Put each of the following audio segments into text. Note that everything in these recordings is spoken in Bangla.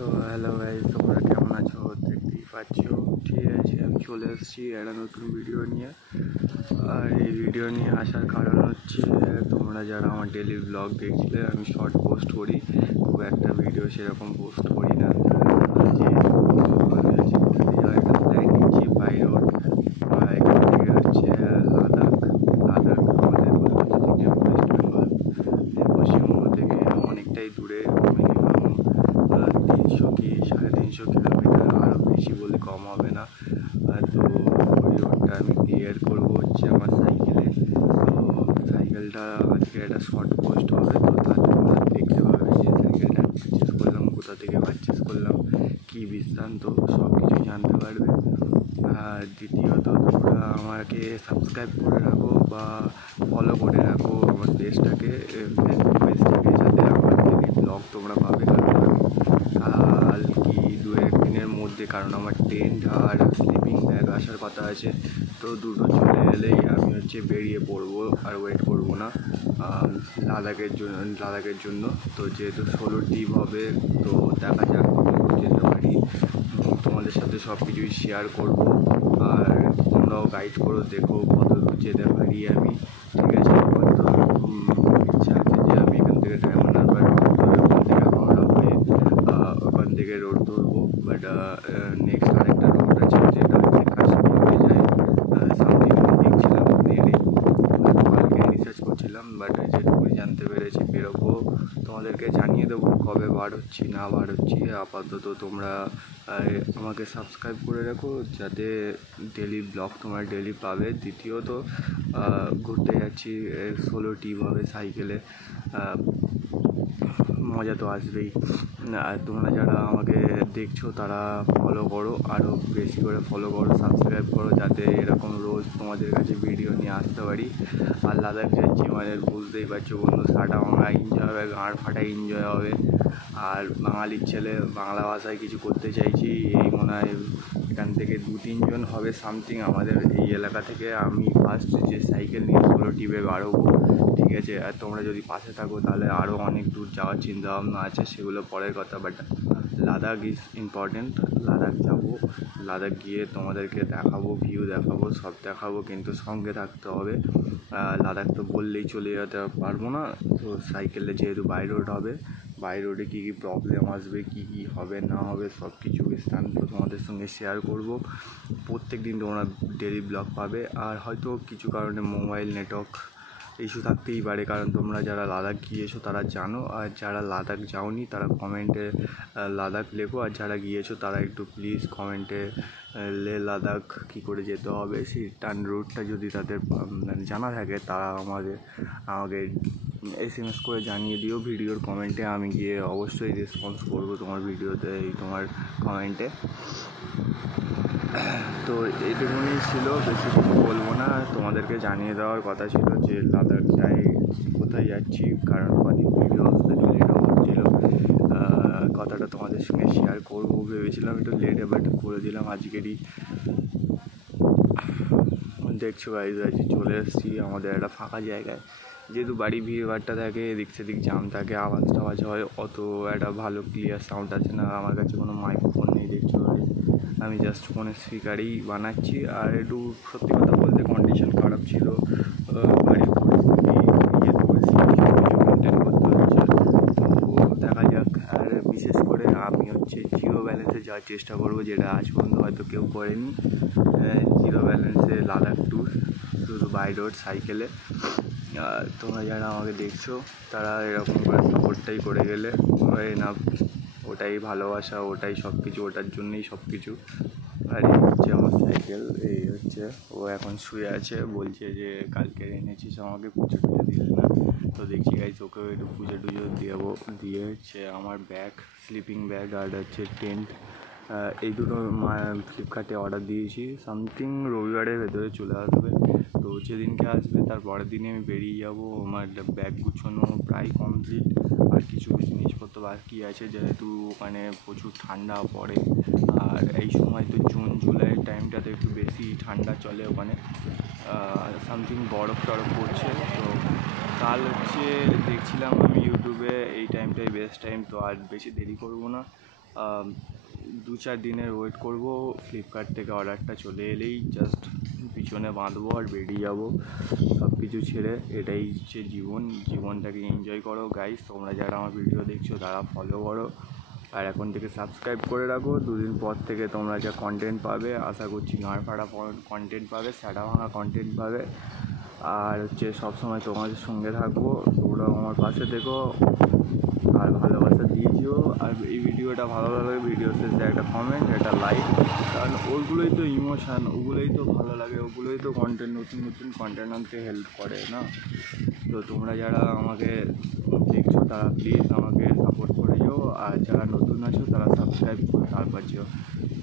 তো হ্যালো গাইস, তোমরা কেমন আছো? দেখতেই পাচ্ছ, ঠিক আছে, আমি চলে এসেছি একটা নতুন ভিডিও নিয়ে। আর এই ভিডিও নিয়ে আসার কারণ হচ্ছে, তোমরা যারা আমার ডেলি ব্লগ দেখছিলে, আমি শর্ট পোস্ট করি, খুব একটা ভিডিও সেরকম পোস্ট করি না। যেহেতু আমি আজকে ঘুরতে যাওয়ার একটা প্ল্যান নিচ্ছি বাই রোড, এখান থেকে হচ্ছে লাদাখ। আমাদের কলকাতা থেকে ওয়েস্ট বেঙ্গল, পশ্চিমবঙ্গ থেকে অনেকটাই দূরে, মিনিমাম 300 কি 350 কিলোমিটার, আরও বেশি বলে কম হবে না। তো ওই রোডটা আমি ক্লিয়ার করবো হচ্ছে আমার সাইকেলে। তো সাইকেলটা আজকে একটা শর্ট পোস্ট হবে, তো তার জন্য দেখতে পাবে যে সাইকেলটা পারচেস করলাম, কোথা থেকে পারচেস করলাম, কী বৃত্তান্ত, সব কিছু জানতে পারবে। আর দ্বিতীয়ত, তোমরা আমাকে সাবস্ক্রাইব করে রাখো বা ফলো করে রাখো আমার পেজটাকে, ফেসবুক পেজটাকে, যাতে আমার ডেলি ব্লগ তোমরা পাবে। কাল কি 2-1 দিনের মধ্যে, কারণ আমার টেন্ট আর স্লিপিং ব্যাগ আসার কথা আছে, তো দুটো চলে এলেই আমি হচ্ছে বেরিয়ে পড়বো, আর ওয়েট করবো না লাদাখের জন্য। তো যেহেতু 16 ট্রিপ হবে, তো দেখা যাক কতদূর যেতে পারি। তোমাদের সাথে সব কিছুই শেয়ার করবো, আর তোমরাও গাইড করো, দেখো কতদূর যেতে পারি আমি। ঠিক আছে, আমার তো ইচ্ছা আছে যে আমি এখান থেকে ডায়মন্ড হারবার ওখান থেকে হাওড়া হয়ে ওখান থেকে রোড ধরবো। বাট নেক্সট আরেকটা রোড আছে, যেটা হচ্ছে কাশ্মীর হয়ে যায় সামথিং, দেখছিলাম নেটে, কালকে রিসার্চ করছিলাম। বাট যেটুকুই জানতে পেরেছি, বেরোবো, তোমাদেরকে জানিয়ে দেবো কবে বার হচ্ছি না বার হচ্ছি। আপাতত তোমরা আমাকে সাবস্ক্রাইব করে রাখো, যাতে ডেলি ব্লগ তোমরা ডেলি পাবে। দ্বিতীয়ত, ঘুরতে যাচ্ছি, 16 ট্রিপ হবে সাইকেলে, মজা তো আসবেই। আর তোমরা যারা আমাকে দেখছো তারা ফলো করো, আরও বেশি করে ফলো করো, সাবস্ক্রাইব করো, যাতে এরকম রোজ তোমাদের কাছে ভিডিও নিয়ে আসতে পারি। আর লাদাখ যাচ্ছি মানে বুঝতেই পারছো বন্ধু, সাটা ভাঙা এনজয় হবে, গাঁড় ফাটা এনজয় হবে। আর বাঙালির ছেলে, বাংলা ভাষায় কিছু করতে চাইছি, এই মনে হয় এখান থেকে 2-3 জন হবে সামথিং আমাদের এই এলাকা থেকে। আমি ফার্স্ট যে সাইকেল নিয়ে 16 টিপে বাড়বো, ঠিক আছে। আর তোমরা যদি পাশে থাকো তাহলে আরও অনেক দূর যাওয়ার চিন্তাভাবনা আছে, সেগুলো পরের কথা। But Ladakh is important, Ladakh যাবো, লাদাখ গিয়ে তোমাদেরকে দেখাবো, ভিউ দেখাবো, সব দেখাবো, কিন্তু সঙ্গে থাকতে হবে। লাদাখ তো বললেই চলে যেতে পারবো না, তো সাইকেলে যেহেতু বাই রোড হবে, বাই রোডে কী কী প্রবলেম আসবে, কী কী হবে না হবে, সব কিছু বিস্তারিত তোমাদের সঙ্গে শেয়ার করব। প্রত্যেক দিন তোমরা ডেলি ব্লগ পাবে। আর হয়তো কিছু কারণে মোবাইল নেটওয়ার্ক ইস্যু থাকতেই পারে, কারণ তোমরা যারা লাদাখ গিয়েছো তারা জানো, আর যারা লাদাখ যাওনি তারা কমেন্টে লাদাখ লেখো। আর যারা গিয়েছো তারা একটু প্লিজ কমেন্টে লে লাদাখ কী করে যেতে হবে, সেই টার্ন রুটটা যদি তাদের মানে জানা থাকে, তারা আমাকে SMS করে জানিয়ে দিও ভিডিওর কমেন্টে। আমি গিয়ে অবশ্যই রেসপন্স করবো তোমার ভিডিওতে, তোমার কমেন্টে। তো এইটুকুনি ছিল, বেশি কিছু বলবো না। তোমাদেরকে জানিয়ে দেওয়ার কথা ছিল যে লাদাখ যাই, কোথায় যাচ্ছি, কারণ কদিন ভিডিও আসতে একটু লেটও হচ্ছিলো। কথাটা তোমাদের সঙ্গে শেয়ার করবো ভেবেছিলাম, একটু লেটে বাট করে দিলাম আজকেরই। দেখছো গাইজ, আজকে চলে এসেছি আমাদের একটা ফাঁকা জায়গায়। যেহেতু বাড়ি ভিড়ভাড়টা থাকে, এদিক সেদিক জাম থাকে, আওয়াজ টাওয়াজ হয়, অত একটা ভালো ক্লিয়ার সাউন্ড আছে না। আমার কাছে কোনো মাইক্রোফোন নেই, দেখছো গাইজ, আমি জাস্ট ফোনের স্পিকারেই বানাচ্ছি। আর একটু সত্যি কথা বলতে কন্ডিশন খারাপ ছিল, বাড়ির পরিস্থিতি, নিজের পরিস্থিতি মেনটেন করতে হচ্ছে। তো দেখা যাক। আর বিশেষ করে আমি হচ্ছে জিরো ব্যালেন্সে যাওয়ার চেষ্টা করবো, যেটা আজ পর্যন্ত হয়তো কেউ করেনি। জিরো ব্যালেন্সে লাদাখ ট্যুর, শুধু বাই রোড সাইকেলে। তোমরা যারা আমাকে দেখছো তারা এরকম করে সাপোর্টটাই করে গেলে না, ওটাই ভালোবাসা, ওটাই সব কিছু, ওটার জন্যই সব কিছু। আর এই হচ্ছে আমার সাইকেল, এই হচ্ছে ও এখন শুয়ে আছে, বলছে যে কালকে এনেছিস আমাকে, পুজো টুজো দিলে না। তো দেখছি গাইজ, ওকেও একটু পুজো টুজো দিয়ে হচ্ছে আমার ব্যাগ, স্লিপিং ব্যাগ আর হচ্ছে টেন্ট, এই দুটো ফ্লিপকার্টে অর্ডার দিয়েছি। সামথিং রবিবারের ভেতরে চলে আসবে। তো যেদিনকে আসবে তার পরের দিনে আমি বেরিয়ে যাবো। আমার ব্যাগ গুছানো প্রায় কমপ্লিট, আর কিছু জিনিসপত্র বাকি আছে, যেহেতু ওখানে প্রচুর ঠান্ডা পড়ে। আর এই সময় তো জুন জুলাইয়ের টাইমটাতে একটু বেশি ঠান্ডা চলে ওখানে, সামথিং বরফ টরফ পড়ছে। তো কাল হচ্ছে দেখছিলাম আমি ইউটিউবে, এই টাইমটাই বেস্ট টাইম। তো আর বেশি দেরি করবো না, 2-4 দিনের ওয়েট করব, ফ্লিপকার্ট থেকে অর্ডারটা চলে এলেই জাস্ট পিছনে বাঁধবো আর বেরিয়ে যাবো সব কিছু ছেড়ে। এটাই হচ্ছে জীবনটাকে এনজয় করো গাইস। তোমরা যারা আমার ভিডিও দেখছো তারা ফলো করো আর এখন থেকে সাবস্ক্রাইব করে রাখো। 2 দিন পর থেকে তোমরা যা কন্টেন্ট পাবে আশা করছি গাঁড় ফাড়া কন্টেন্ট পাবে, স্যাটা ভাঙা কন্টেন্ট পাবে। আর হচ্ছে সবসময় তোমাদের সঙ্গে থাকবো, তোমরাও আমার পাশে থেকো আর ভালোবাসা দিয়েছিও। আর এই ভিডিওটা ভালো লাগে ভিডিও শেষে একটা কমেন্ট, একটা লাইক, কারণ ওইগুলোই তো ইমোশান, ওগুলোই তো ভালো লাগে, ওগুলোই তো কন্টেন্ট, নতুন নতুন কন্টেন্ট আনতে হেল্প করে না। তো তোমরা যারা আমাকে দেখছো তারা প্লিজ আমাকে সাপোর্ট করে যেও, আর যারা নতুন আছো তারা সাবস্ক্রাইব করে তারপর যেও।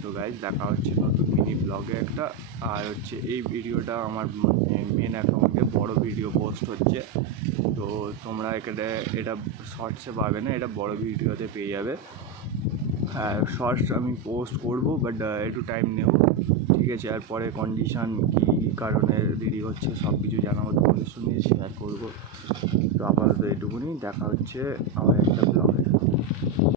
তো গাইজ দেখা হচ্ছে নতুন মিনি ব্লগে একটা। আর হচ্ছে এই ভিডিওটা আমার মেন অ্যাকাউন্টে বড় ভিডিও পোস্ট হচ্ছে, তো তোমরা এটা শর্টসে পাবে না, এটা বড় ভিডিওতে পেয়ে যাবে। হ্যাঁ, শর্টস আমি পোস্ট করবো বাট একটু টাইম নেব, ঠিক আছে। আর পরে কন্ডিশান কী কারণে দেরি হচ্ছে সব কিছু জানাবো, তোমাদের সঙ্গে শেয়ার করবো। তো আপাতত এটুকুনি, দেখা হচ্ছে আমার একটা ব্লগে।